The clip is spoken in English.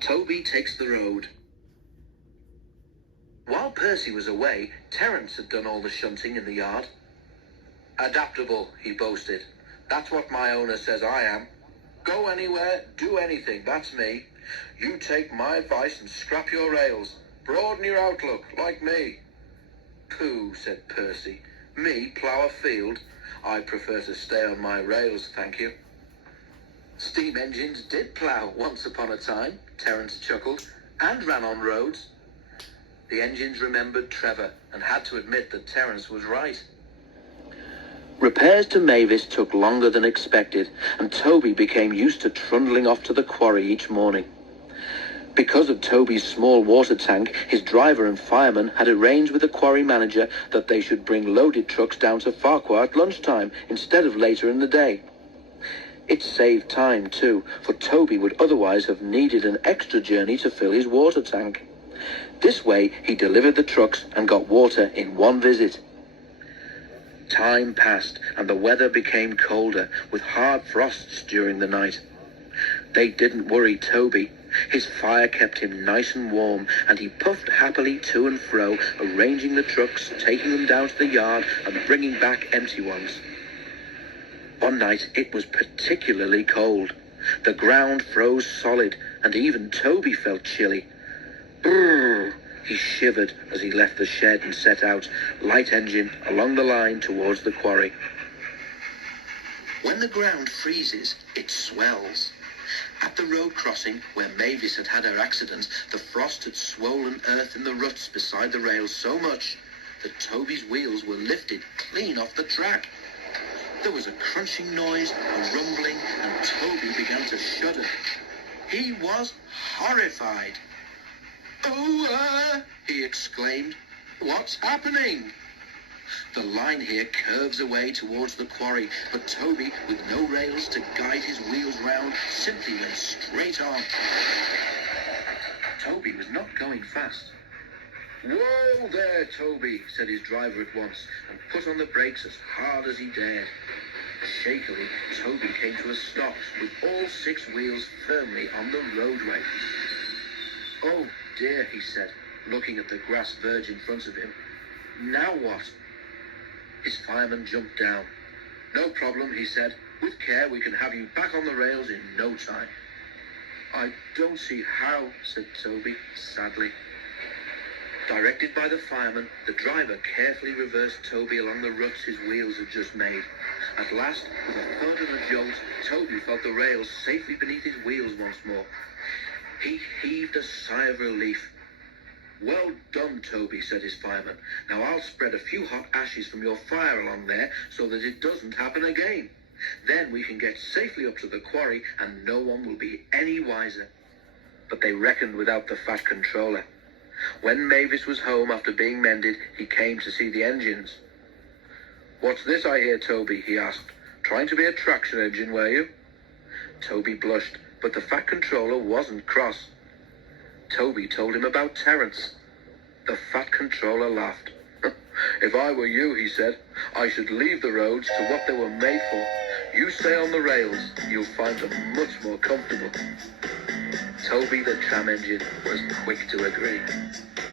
Toby takes the road. While Percy was away, Terence had done all the shunting in the yard. Adaptable, he boasted. That's what my owner says I am. Go anywhere, do anything, that's me. You take my advice and scrap your rails. Broaden your outlook, like me. Pooh, said Percy. Me plough a field? I prefer to stay on my rails, thank you. Steam engines did plough once upon a time, Terence chuckled, and ran on roads. The engines remembered Trevor and had to admit that Terence was right. Repairs to Mavis took longer than expected, and Toby became used to trundling off to the quarry each morning. Because of Toby's small water tank, his driver and fireman had arranged with the quarry manager that they should bring loaded trucks down to Farquhar at lunchtime instead of later in the day. It saved time, too, for Toby would otherwise have needed an extra journey to fill his water tank. This way, he delivered the trucks and got water in one visit. Time passed, and the weather became colder, with hard frosts during the night. They didn't worry Toby. His fire kept him nice and warm, and he puffed happily to and fro, arranging the trucks, taking them down to the yard, and bringing back empty ones. One night it was particularly cold. The ground froze solid, and even Toby felt chilly. Brrr! He shivered as he left the shed and set out, light engine, along the line towards the quarry. When the ground freezes, it swells. At the road crossing, where Mavis had had her accident, the frost had swollen earth in the ruts beside the rails so much that Toby's wheels were lifted clean off the track. There was a crunching noise, a rumbling, and Toby began to shudder. He was horrified. "Oh, he exclaimed. "What's happening?" The line here curves away towards the quarry, but Toby, with no rails to guide his wheels round, simply went straight on. Toby was not going fast. "Whoa there, Toby," said his driver at once, and put on the brakes as hard as he dared. Shakily, Toby came to a stop, with all 6 wheels firmly on the roadway. "Oh dear," he said, looking at the grass verge in front of him. "Now what?" His fireman jumped down. "No problem," he said. "With care, we can have you back on the rails in no time." "I don't see how," said Toby, sadly. Directed by the fireman, the driver carefully reversed Toby along the ruts his wheels had just made. At last, with a thud and a jolt, Toby felt the rails safely beneath his wheels once more. He heaved a sigh of relief. "Well done, Toby," said his fireman. "Now I'll spread a few hot ashes from your fire along there so that it doesn't happen again. Then we can get safely up to the quarry and no one will be any wiser." But they reckoned without the fat controller. When Mavis was home after being mended, he came to see the engines. "What's this I hear, Toby?" he asked. "Trying to be a traction engine, were you?" Toby blushed, but the fat controller wasn't cross. Toby told him about Terence. The fat controller laughed. "If I were you," he said, "I should leave the roads to what they were made for. You stay on the rails. You'll find them much more comfortable." Toby the tram engine was quick to agree.